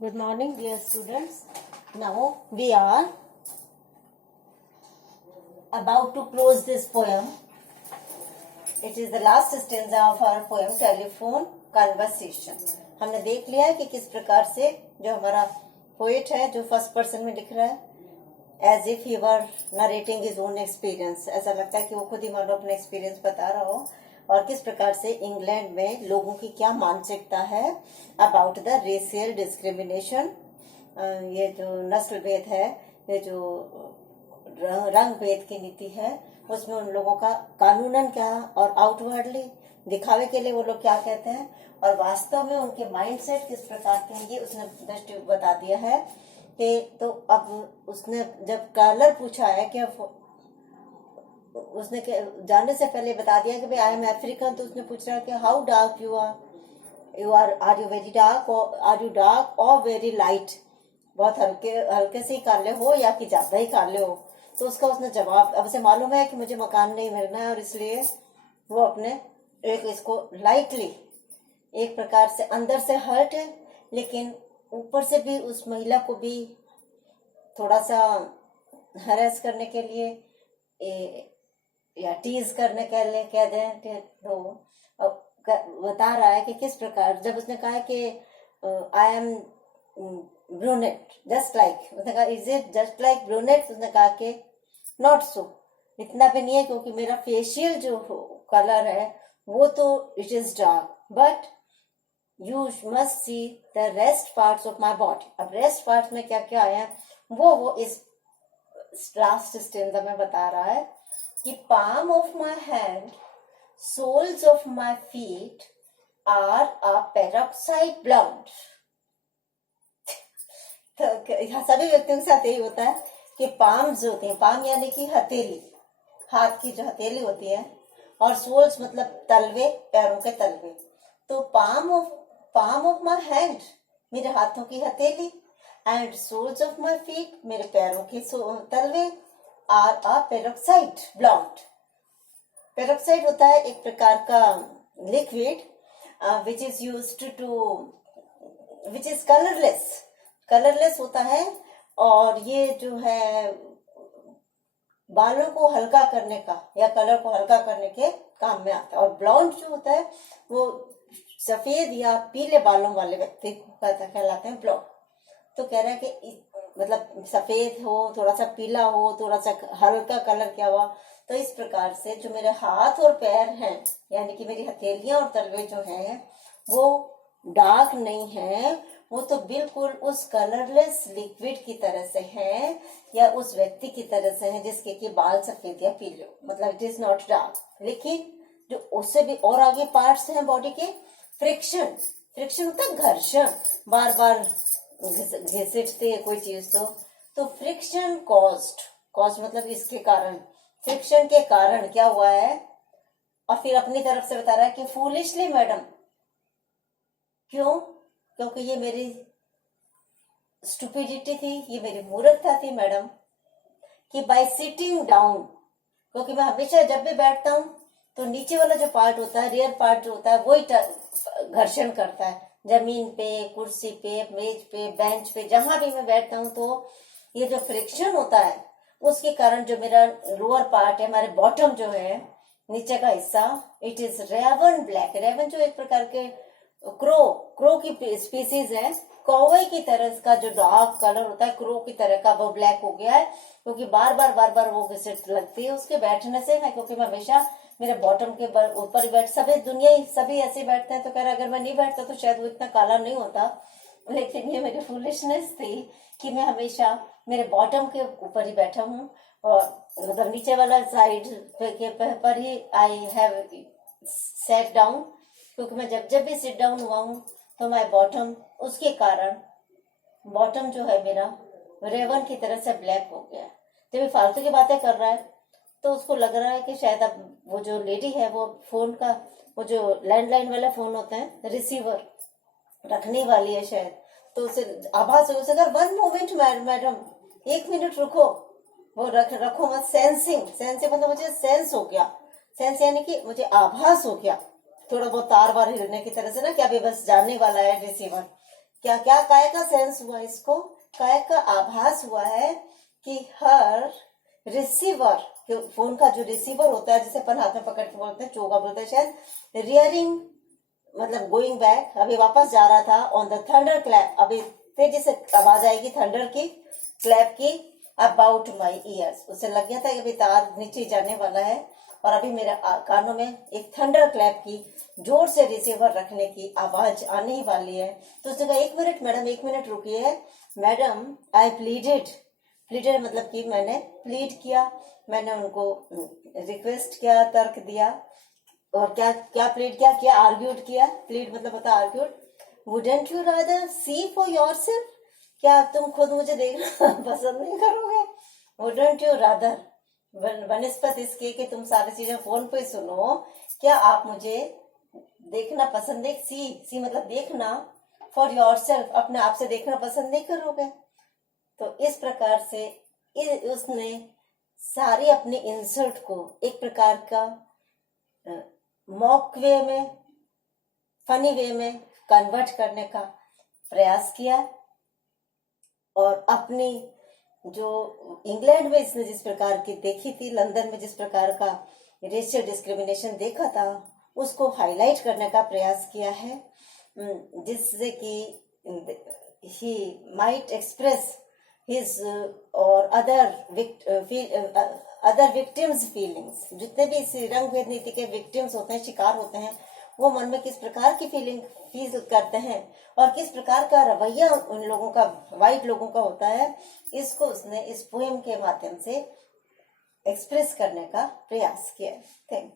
Good morning, dear students. Now we are about to close this poem. It is the last stanza of our poem, Telephone Conversation. हमने देख लिया है कि किस प्रकार से जो हमारा पोएट है, जो फर्स्ट पर्सन में लिख रहा है, as if he were narrating his own experience, ऐसा लगता है कि वो खुद ही मानो अपना एक्सपीरियंस बता रहा हो, और किस प्रकार से इंग्लैंड में लोगों की क्या मानसिकता है अबाउट द रेशियल डिस्क्रिमिनेशन, ये जो नस्ल भेद है, ये जो रंग भेद की नीति है, उसमें उन लोगों का कानूनन क्या और आउटवर्डली दिखावे के लिए वो लोग क्या कहते हैं और वास्तव में उनके माइंडसेट किस प्रकार के हैं, ये उसने दृष्टि बता दिया है कि तो अब उसने जब कलर पूछा है कि उसने जानने से पहले बता दिया कि भाई आई एम अफ्रीकन, तो उसने पूछ रहा है कि how dark you are you very dark और आर यू डार्क और वेरी लाइट, बहुत हल्के हल्के से ही काले हो या कि ज्यादा ही काले हो। तो उसका उसने जवाब, अब उसे मालूम है कि मुझे मकान नहीं मिलना है और इसलिए वो अपने एक इसको लाइटली एक प्रकार से अंदर से हर्ट है, लेकिन ऊपर से भी उस महिला को भी थोड़ा सा हरेस करने के लिए या टीज करने के लिए कह दें तो बता रहा है कि किस प्रकार, जब उसने कहा कि I am brunette just like, उसने कहा is it just like brunette, उसने कहा कि नॉट सो, इतना भी नहीं है क्योंकि मेरा फेशियल जो कलर है वो तो it is dark, but you must see the rest parts of my body. अब रेस्ट पार्ट्स में क्या क्या आया वो इस लास्ट स्टेंजा में बता रहा है कि palm of my hand, soles of my feet are a peroxide blonde। तो यहाँ सभी व्यक्तियों के साथ यही होता है कि पाम जो होती है, पाम यानी कि हथेली, हाथ की जो हथेली होती है, और सोल्स मतलब तलवे, पैरों के तलवे। तो पाम ऑफ माई हैंड, मेरे हाथों की हथेली, and soles of my feet, मेरे पैरों के तलवे, are a peroxide blonde. Peroxide होता है एक प्रकार का liquid which is used to, which is colourless होता है, और ये जो है बालों को हल्का करने का या कलर को हल्का करने के काम में आता है। और ब्लॉन्ड जो होता है वो सफेद या पीले बालों वाले व्यक्ति को कहलाते हैं ब्लॉन्ड। तो कह रहा है कि मतलब सफेद हो, थोड़ा सा पीला हो, थोड़ा सा हल्का कलर क्या हुआ, तो इस प्रकार से जो मेरे हाथ और पैर हैं, यानी कि मेरी हथेलियां और तलवे जो हैं वो डार्क नहीं है, वो तो बिल्कुल उस कलरलेस लिक्विड की तरह से है या उस व्यक्ति की तरह से है जिसके कि बाल सफेद या पीले हो, मतलब इट इज नॉट डार्क। लेकिन जो उससे भी और आगे पार्ट्स हैं बॉडी के, फ्रिक्शन होता है घर्षण, बार बार घिसटते है कोई चीज तो फ्रिक्शन कॉस्ट मतलब इसके कारण, फ्रिक्शन के कारण क्या हुआ है। और फिर अपनी तरफ से बता रहा है कि फूलिशली मैडम, क्यों, क्योंकि ये मेरी स्टूपिडिटी थी, ये मेरी मूर्खता थी मैडम, कि बाय सिटिंग डाउन, क्योंकि मैं हमेशा जब भी बैठता हूँ तो नीचे वाला जो पार्ट होता है, रियर पार्ट जो होता है, वही घर्षण करता है, जमीन पे, कुर्सी पे, मेज पे, बेंच पे, जहां भी मैं बैठता हूँ तो ये जो फ्रिक्शन होता है उसके कारण जो मेरा लोअर पार्ट है, हमारे बॉटम जो है नीचे का हिस्सा, it is raven black. Raven जो एक प्रकार के क्रो की स्पीसीज है, कौवे की तरह का जो डार्क कलर होता है क्रो की तरह का, वो ब्लैक हो गया है क्योंकि बार बार वो घिसट लगती है उसके बैठने से है, क्योंकि मैं हमेशा मेरे बॉटम के ऊपर ही बैठ, सभी ऐसे बैठते हैं। तो कह रहा अगर मैं नहीं बैठता तो शायद वो इतना काला नहीं होता, लेकिन ये मेरी फूलिशनेस थी कि मैं हमेशा मेरे बॉटम के ऊपर ही बैठा हूँ, और मतलब नीचे वाला साइड पर ही आई हैव सेट डाउन, क्योंकि मैं जब भी सिट डाउन हुआ हूँ तो माय बॉटम, उसके कारण बॉटम जो है मेरा रेवन की तरह से ब्लैक हो गया। जब ये फालतू की बातें कर रहा है तो उसको लग रहा है कि शायद अब वो जो लेडी है वो फोन का, वो जो लैंडलाइन वाले फोन होते हैं, रिसीवर रखने वाली है शायद, तो उसे आभास हो, उसे अगर 1 मोमेंट मैडम, 1 मिनट रुको, वो रखो मत, सेंसिंग मतलब मुझे सेंस हो गया, सेंस यानी कि मुझे आभास हो गया, थोड़ा बहुत तार वार हिलने की तरह से ना, क्या अभी बस जानने वाला है रिसीवर क्या क्या काय का सेंस हुआ, इसको काय का आभास हुआ है कि हर रिसीवर, फोन का जो रिसीवर होता है जिसे अपन हाथ में पकड़ के बोलते हैं, चोगा बोलते हैं शायद, रियरिंग मतलब गोइंग बैक, अभी वापस जा रहा था ऑन द थंडर क्लैप, अभी तेजी से आवाज आएगी थंडर की, क्लैप की, अबाउट माई ईयर्स, उसे लग गया था कि अभी तार नीचे जाने वाला है और अभी मेरे कानों में एक थंडर क्लैप की जोर से रिसीवर रखने की आवाज आने ही वाली है। तो उसने कहा 1 मिनट मैडम, 1 मिनट रुकिए मैडम, आई प्लीडेड, प्लीडेड मतलब कि मैंने प्लीड किया, मैंने उनको रिक्वेस्ट किया, तर्क दिया, और क्या क्या प्लीड किया, आर्ग्यूड किया, प्लीड मतलब होता है argued, wouldn't you rather see for yourself, क्या तुम खुद मुझे देखना पसंद नहीं करोगे, वुडंट यू रादर, बनस्पत इसके कि तुम सारी चीजें फोन पे सुनो, क्या आप मुझे देखना पसंद नहीं, सी मतलब देखना, फॉर योरसेल्फ अपने आप से देखना पसंद नहीं करोगे। तो इस प्रकार से उसने सारी अपनी इंसल्ट को एक प्रकार का मॉक वे में, फनी वे में कन्वर्ट करने का प्रयास किया, और अपनी जो इंग्लैंड में इसने जिस प्रकार की देखी थी, लंदन में जिस प्रकार का रेशियल डिस्क्रिमिनेशन देखा था, उसको हाईलाइट करने का प्रयास किया है, जिससे कि ही माइट एक्सप्रेस हिज और अदर विक्टिम्स फीलिंग्स, जितने भी इस रंग भेद नीति के विक्टिम्स होते हैं, शिकार होते हैं, वो मन में किस प्रकार की फीलिंग फील करते हैं और किस प्रकार का रवैया उन लोगों का, वाइट लोगों का होता है, इसको उसने इस पोएम के माध्यम से एक्सप्रेस करने का प्रयास किया। Thank you.